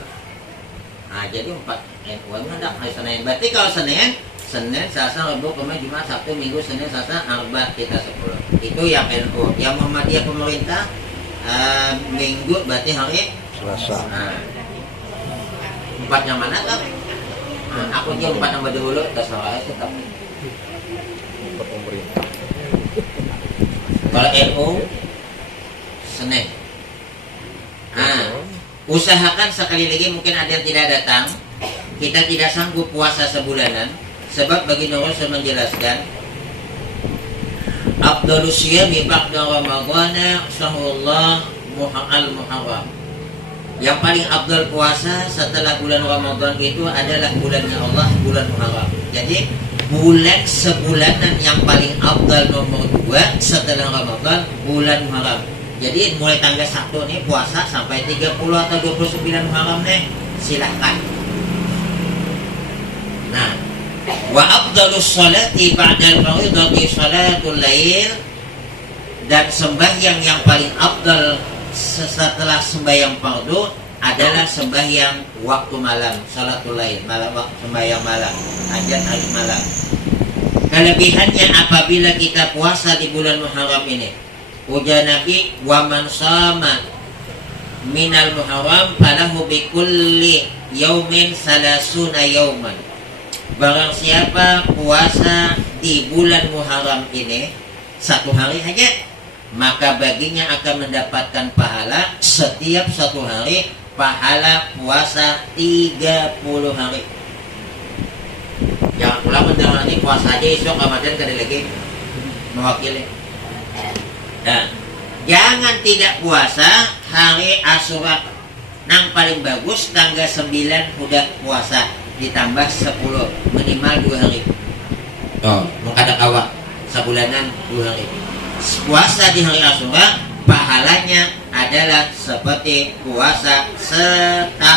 Nah, jadi 4 NU hendak hari Senin. Berarti kalau Senin, Selasa, Rabu, Kamis, Jumat, Sabtu, Minggu, Senin, Selasa, Arba kita 10. Itu yang NU. Yang Muhammadiyah pemerintah Minggu berarti hari Selasa. Nah, 4 yang mana kan? Nah, aku dia 4 nama dulu, terserah aja tapi. Pemerintah. Kalau NU Senin. Nah, usahakan sekali lagi, mungkin ada yang tidak datang. Kita tidak sanggup puasa sebulanan, sebab baginda Rasul menjelaskan, Afdhalus siyami ba'da Ramadhana shahrullah al-Muharram. Yang paling afdal puasa setelah bulan Ramadan itu adalah bulannya Allah, bulan Muharram. Jadi bulan sebulanan yang paling afdal nomor 2 setelah Ramadan, bulan Muharram. Jadi mulai tanggal 1 nih puasa sampai 30 atau 29 Muharram nih, silahkan. Nah, wa afdalus sholati ba'dal fardhi sholatul lail, dan sembahyang yang paling afdal setelah sembahyang fardu adalah sembahyang waktu malam, sholatul lail, malam, sembahyang malam, hajat hari malam. Kelebihannya apabila kita puasa di bulan Muharram ini, ujar Nabi, wa man shama minal Muharram falahu bi kulli yaumin salasuna yauman. Barang siapa puasa di bulan Muharram ini 1 hari aja, maka baginya akan mendapatkan pahala setiap 1 hari, pahala puasa 30 hari. Jangan pula mendengar ini puasa aja esok Ramadan kada lagi mewakili. Dan jangan tidak puasa hari Asyura. Nang paling bagus tanggal 9 udah puasa, ditambah 10, minimal 2 hari. Oh, mengkadak awak sebulanan 2 hari. Puasa di hari Asyura pahalanya adalah seperti puasa setahunan.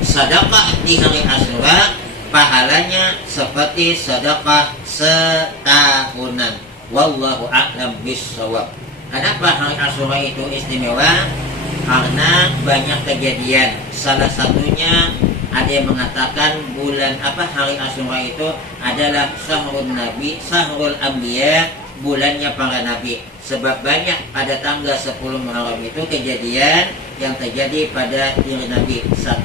Sedekah di hari Asyura pahalanya seperti sedekah setahunan. Wallahu a'lam bishawab. Kenapa hari Asyura itu istimewa? Karena banyak kejadian. Salah satunya ada yang mengatakan hari Asyura itu adalah syahrul nabi, syahrul anbiya, bulannya para nabi. Sebab banyak pada tanggal 10 Muharram itu kejadian yang terjadi pada diri Nabi. 1,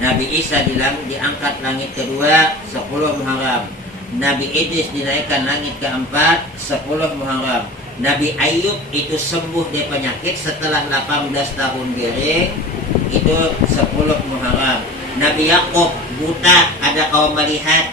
Nabi Isa diangkat langit kedua 10 Muharram. Nabi Idris dinaikkan langit keempat 10 Muharram. Nabi Ayub itu sembuh dari penyakit setelah 18 tahun biring, itu 10 Muharram. Nabi Yakub buta, ada kaum melihat,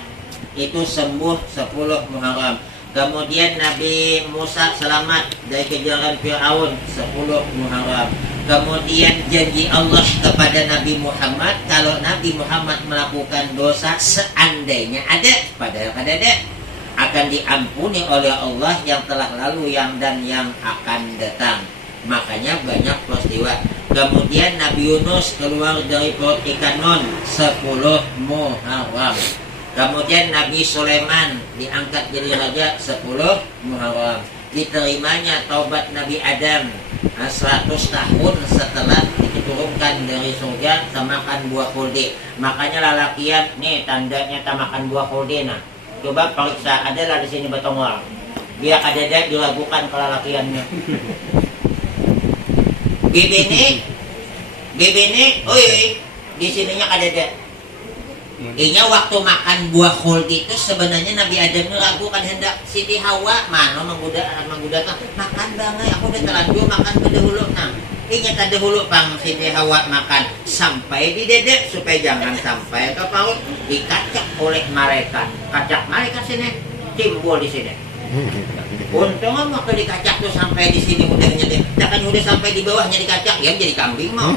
itu sembuh 10 Muharram. Kemudian Nabi Musa selamat dari kejaran Fir'aun 10 Muharram. Kemudian janji Allah kepada Nabi Muhammad, kalau Nabi Muhammad melakukan dosa seandainya ada, padahal ada, akan diampuni oleh Allah yang telah lalu dan yang akan datang. Makanya banyak peristiwa. Kemudian Nabi Yunus keluar dari perut ikan non 10 Muharram. Kemudian Nabi Sulaiman diangkat jadi raja 10 Muharram. Diterimanya taubat Nabi Adam 100 tahun setelah diturunkan dari surga tamakan buah khuldi. Makanya lalakian nih tandanya tamakan buah khuldi. Nah, coba periksa, adalah di sini betongol. Biar ada diragukan kelalakiannya. Bibini, oi, di sininya ada. Inya waktu makan buah khuldi itu sebenarnya Nabi Adam ragu kan hendak Siti Hawa mana menggoda makan banget, aku udah terlanjur makan kedahulu. Nah, inya terdahulu pang Siti Hawa makan sampai di dedek supaya jangan sampai ke paut dikacak oleh malaikat. Kacak malaikat sini timbul di sini. Untung mau dikacak tuh sampai di sini udahnya deh. Kan udah sampai di bawahnya dikacak ya jadi kambing mau.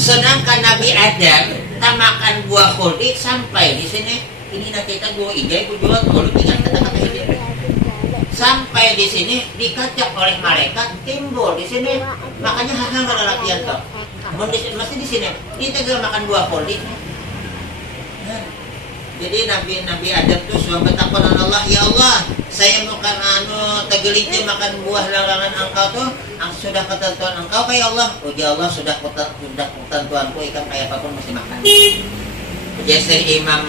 Sedangkan Nabi Adam tak makan buah khuldi sampai di sini. Ini nak kita buah ijai buah khuldi kan kata-kata ini. Sampai di sini dikacak oleh malaikat timbul di sini. Makanya hal-hal latihan toh. Mesti di sini. Ini tegak makan buah khuldi. Jadi Nabi Adam tuh suami bertakwa dengan Allah, ya Allah, saya bukan tegelintir makan buah larangan engkau tuh, sudah ketentuan engkau kayak Allah. Oh ya Allah, sudah ketentuanku ikan kayak apapun masih makan. Jadi Imam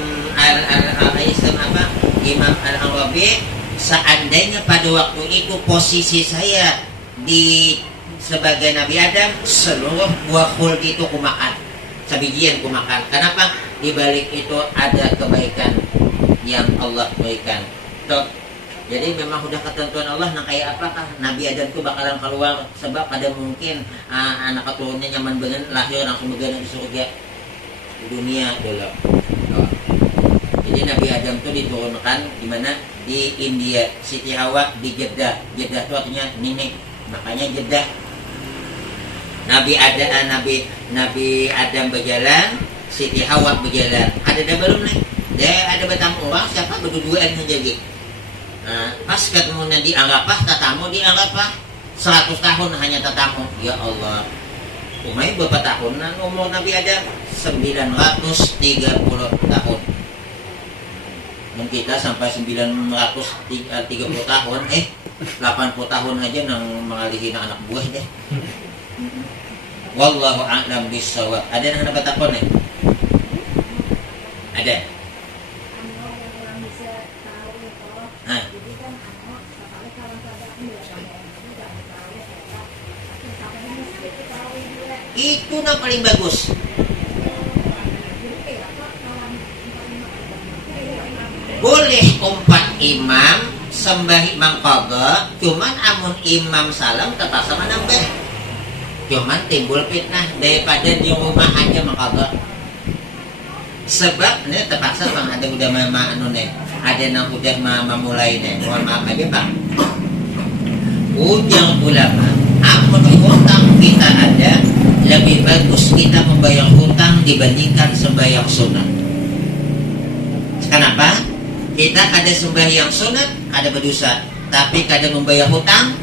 Imam Al-Arabi, seandainya pada waktu itu posisi saya di sebagai Nabi Adam, seluruh buah khuldi itu kumakan, sebijian kumakan. Kenapa? Di balik itu ada kebaikan yang Allah berikan. Tuh. Jadi memang sudah ketentuan Allah nah kayak apakah Nabi Adam itu bakalan keluar sebab ada mungkin anak keturunannya nyaman banget lahir langsung begadang di surga di dunia dulu. Tuh. Jadi Nabi Adam itu diturunkan di mana? Di India. Siti Hawa di Jeddah. Jeddah itu artinya nenek. Makanya Jeddah. Nabi Adam berjalan, Siti Hawa berjalan. Ada belum nih? Dia ada bertamu orang siapa berdua-duaan menjadi. Pas ketemu di Arafah, tatamu di Arafah 100 tahun hanya tatamu. Ya Allah. Umay berapa tahunan umur Nabi Adam? 930 tahun. Dan kita sampai 930 tahun, 80 tahun aja nang mengalihin anak buah deh. Wallahu a'lam bishawab. Ada yang dapat takon nih? Ada. Itu yang paling bagus. Boleh umpat imam sembah imam qadha, cuman amun imam salam tetap sama nambah. Cuman timbul fitnah daripada di rumah aja mengqadha. Sebab ini terpaksa bang ada udah mama ada yang udah memulai nih. Mohon maaf aja bang. Ujar ulama, amun hutang kita ada, lebih bagus kita membayar hutang dibandingkan sembahyang sunat. Kenapa? Kita kada sembahyang sunat, kada berdosa, tapi kada membayar hutang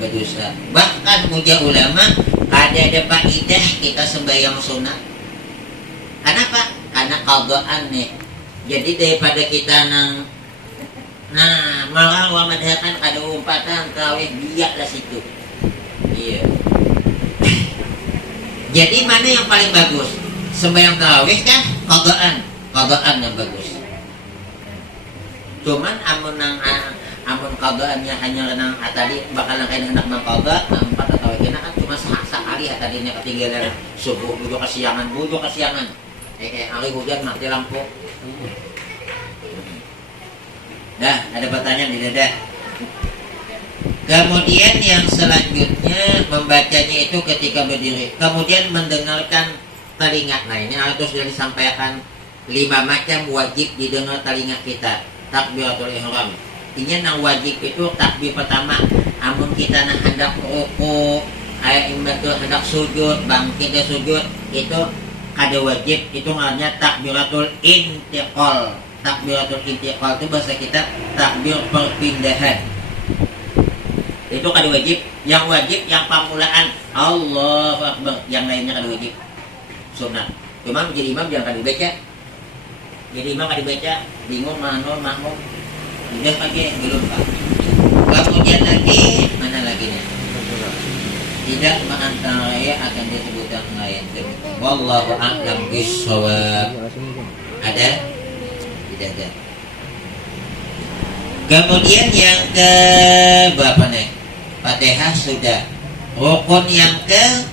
berdosa. Bahkan ujar ulama, kada ada faidah kita sembahyang sunat. Kenapa? Karena qadaan nih. Jadi daripada kita malah wamadhakan ada umpatan tarawih biaklah situ. Iya. Jadi mana yang paling bagus? Sembahyang tarawih kan qadaan yang bagus. Cuman amun qadaannya hanya nang tadi bakalan kayak anak mangqada 4 tarawih kena kan cuma sekali tadinya ketinggalan subuh bujuk kesiangan. Hari hujan mati lampu. Dah, ada pertanyaan di dada. Kemudian yang selanjutnya membacanya itu ketika berdiri. Kemudian mendengarkan telinga. Nah ini harus sudah disampaikan 5 macam wajib didengar telinga kita. Takbiratul ihram. Intinya yang wajib itu takbir pertama. Amun kita hendak ruku, hendak sujud, bangkit dari sujud itu ada wajib itu namanya takbiratul intiqal. Takbiratul intiqal itu bahasa kita takbir perpindahan. Itu kada wajib. Yang wajib yang pamulaan Allahu Akbar. Yang lainnya kada wajib. Sunat. Cuma menjadi imam jangan kada dibaca. Jadi imam kada dibaca, bingung makmum. Udah pakai belum Pak. Kemudian lagi mana lagi nih? Tidak mengantaranya akan disebutkan lain. Wallahu a'lam bishawab. Ada? Tidak ada. Kemudian yang ke berapa nih? Fatihah sudah. Rukun yang ke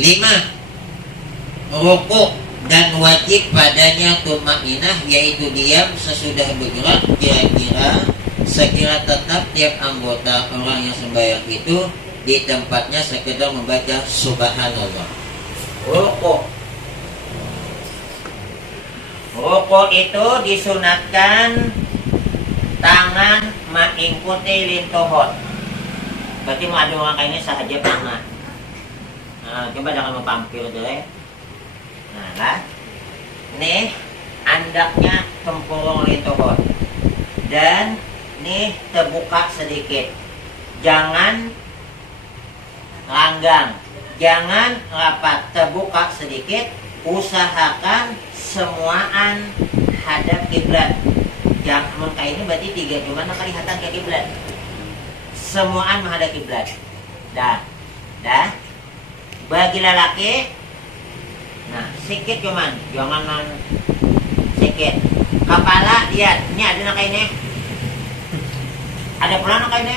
5. Rukuk dan wajib padanya tumainah yaitu diam sesudah bergerak kira-kira sekira tetap tiap anggota orang yang sembahyang itu di tempatnya sekedar membaca subhanallah. Rukuk itu disunatkan tangan mengikuti lintuhun. Berarti mau ada orang kayaknya sahaja tangan. Nah, coba jangan mampir dulu ya. Nah, lah. Nih, andaknya tempurung litohon. Dan nih terbuka sedikit. Jangan langgang, jangan rapat, terbuka sedikit. Usahakan semuaan hadap kiblat. Jangan kayak ini berarti 3 cuman kelihatan ke kiblat. Semuaan menghadap kiblat. Dah. Bagi lelaki, nah sedikit cuman, jangan sedikit. Kepala lihat, ini ada nak ini. Ada pula nak ini.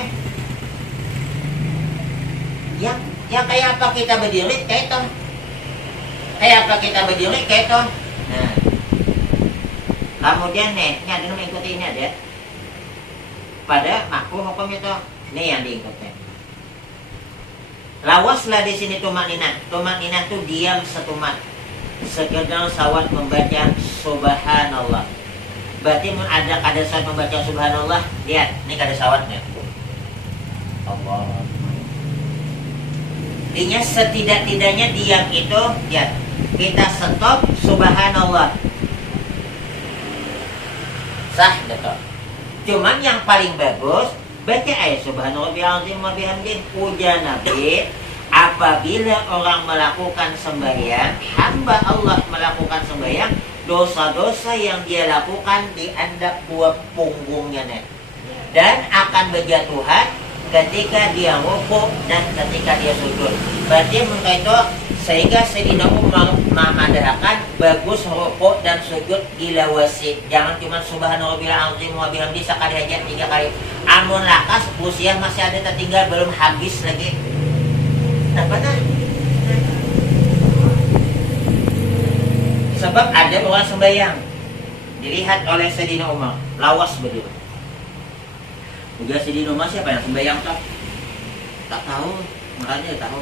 Yang kayak apa kita berdiri kayak itu. Kayak apa kita berdiri kayak itu. Nah. Kemudian nih, ini ada yang mengikuti ini ada. Pada makruh hukum itu. Ini yang diikuti. Lawaslah di sini tumaninah. Tumaninah itu diam setumat. Sekedar sawat membaca subhanallah. Berarti ada kada sawat membaca subhanallah. Lihat, ini kada sawatnya. Allah. Artinya setidak-tidaknya diam itu, lihat. Kita stop subhanallah. Sah, betul. Cuman yang paling bagus baca ayat subhanallah bi'azim wa bihamdih. Puja Nabi, apabila orang melakukan sembahyang, hamba Allah melakukan sembahyang, dosa-dosa yang dia lakukan dianggap 2 punggungnya nih. Dan akan berjatuhan ketika dia rukuk dan ketika dia sujud. Berarti mereka itu sehingga Sayyidina Umar memadahkan bagus rukuk dan sujud dilawasi. Jangan cuma subhanallah azim wa bihamdi sekali aja 3 kali. Amun lakas usia masih ada tertinggal belum habis lagi. Nah, benar. Sebab ada orang sembahyang dilihat oleh Sayyidina Umar lawas berdiri. Ujar Sayyidina Umar, siapa yang sembahyang tak? Tak tahu, makanya tahu.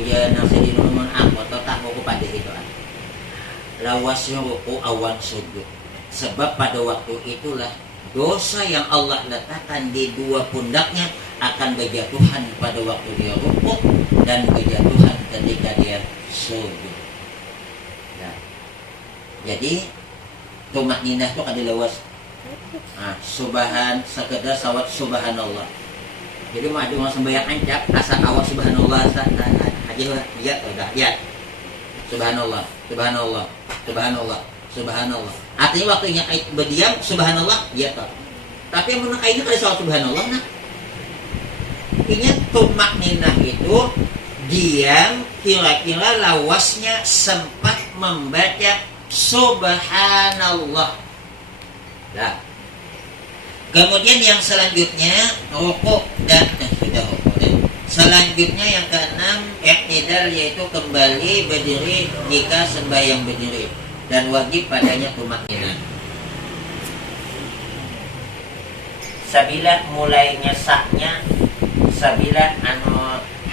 Ujar Sayyidina Umar, aku tak mau kepada itu. Lawasnya ruku awan sujud. Sebab pada waktu itulah dosa yang Allah letakkan di 2 pundaknya akan berjatuhan pada waktu dia ruku dan berjatuhan ketika dia sujud. Nah, jadi tumakninah itu ada lawas. Sekedar sawat subhanallah. Jadi mau ada orang sembahyang ancap asal awak subhanallah aja lihat udah lihat subhanallah subhanallah subhanallah subhanallah. Artinya waktunya berdiam subhanallah dia tahu. Tapi yang menurut ini kalau sawat subhanallah nah ingat tumakninah itu diam kira-kira lawasnya sempat membaca subhanallah. Nah, kemudian yang selanjutnya rukuk dan sudah rukuk. Selanjutnya yang ke-6 i'tidal, yaitu kembali berdiri jika sembahyang berdiri dan wajib padanya tumakninah. Sabila mulai nyesaknya, sabila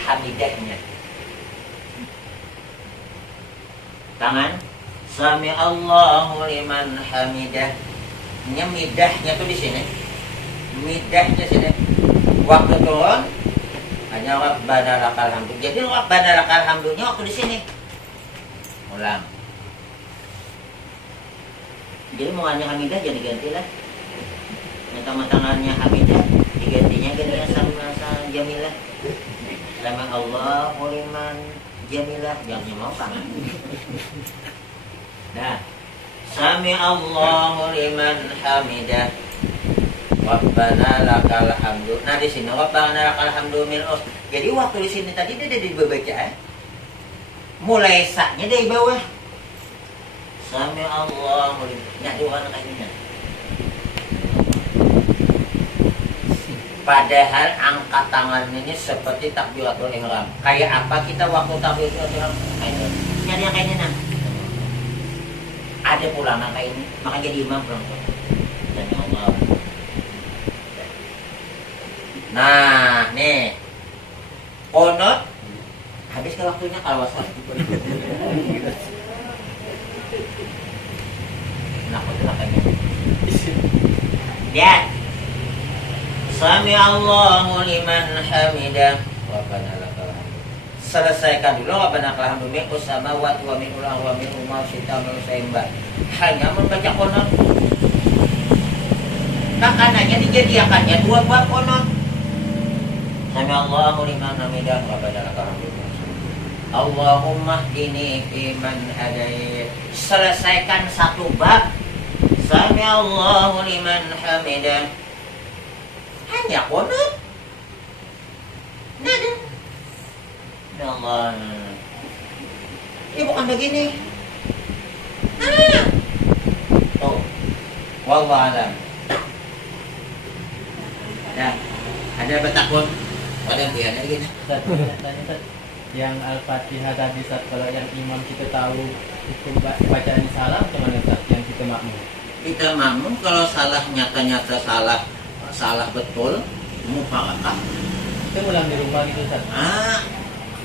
hamidahnya. Tangan sami Allahu liman hamidah. Ini midahnya tuh di sini. Midahnya sini. Waktu turun hanya Rabbana lakal hamdu. Jadi Rabbana lakal hamdunya waktu di sini. Ulang. Jadi mau hanya hamidah jadi gantilah. Yang tangannya hamidah digantinya sama jamilah. Sama Allahu liman jamilah. Jangan mau tangan. Nah. Sami Allahu liman hamidah. Rabbana lakal hamdu. Nah di sini Rabbana lakal hamdu mil'us. Jadi waktu di sini tadi dia di bacaan. Mulai saknya dari bawah. Sami Allahu liman. Nyari orang kayaknya. Padahal angkat tangan ini seperti takbiratul ihram. Kayak apa kita waktu takbiratul ihram? Nyari yang kayaknya nah. Ada pula maka ini, maka jadi imam pulang. Dan Allah. Nah, nih. Qunut habis ke waktunya kalau wasal. Nah, kayaknya. Lihat. Sami Allahu liman hamidah. Rabbana lakal hamd. selesaikan dulu Rabbana lakal hamdu mil'us samawati wa mil'ul ardi wa mil'u ma syi'ta min syai'in. Hanya membaca konon. Makanannya dijadiakannya dua buah konon. Sami Allahu liman hamidah Rabbana lakal hamdu. Allahumma hdini fiman hadait. Selesaikan satu bab. Sami Allahu liman hamidah. Hanya konon. Nada. Ya Allah. Ini bukan begini. Tuh. Wallahu a'lam. Nah, ada bertakun. Ada yang biar lagi. Yang Al-Fatihah tadi Ustaz, kalau yang imam kita tahu itu bacaan salah atau mana Ustaz yang kita makmum? Kita makmum kalau salah nyata-nyata salah betul, mufarakah. Kita ulang di rumah gitu Ustaz.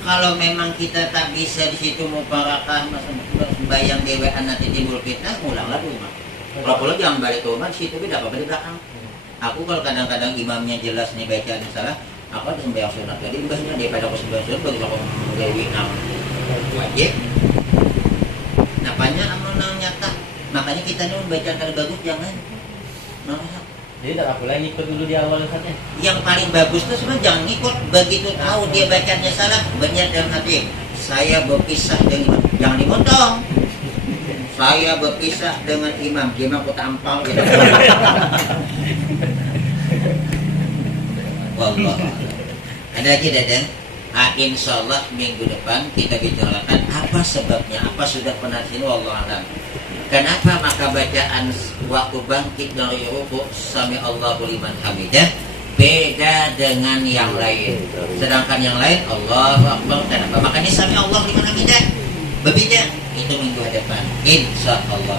Kalau memang kita tak bisa di situ mufarakah, bayang dewaan nanti timbul fitnah, ulanglah di rumah. Kalau jangan balik ke rumah, di situ beda apa di belakang. Aku kalau kadang-kadang imamnya jelas nih bacaan salah, aku ada sembahyang sunat. Jadi mbahnya daripada aku sembahyang sunat, bagi aku menggawai wajib. Napanya amal nyata. Makanya kita nih bacaan kalau bagus jangan. Jadi tak apa lagi ikut dulu di awal Ustaznya. Yang paling bagus tuh sebenarnya jangan ikut. Begitu tahu dia bacanya salah, berniat dalam hati, saya berpisah dengan imam. Jangan dipotong. Saya berpisah dengan imam. Imam aku tampal gitu. Wallah. Ada lagi Dadan? Insya Allah minggu depan kita bicarakan apa sebabnya, apa sudah pernah sini. Wallah alam. Kenapa maka bacaan waktu bangkit dari rukuk sami Allahu liman hamidah beda dengan yang lain. Sedangkan yang lain Allahu Akbar. Kenapa? Makanya sami Allahu liman hamidah berbeda. Itu minggu depan. Insya Allah.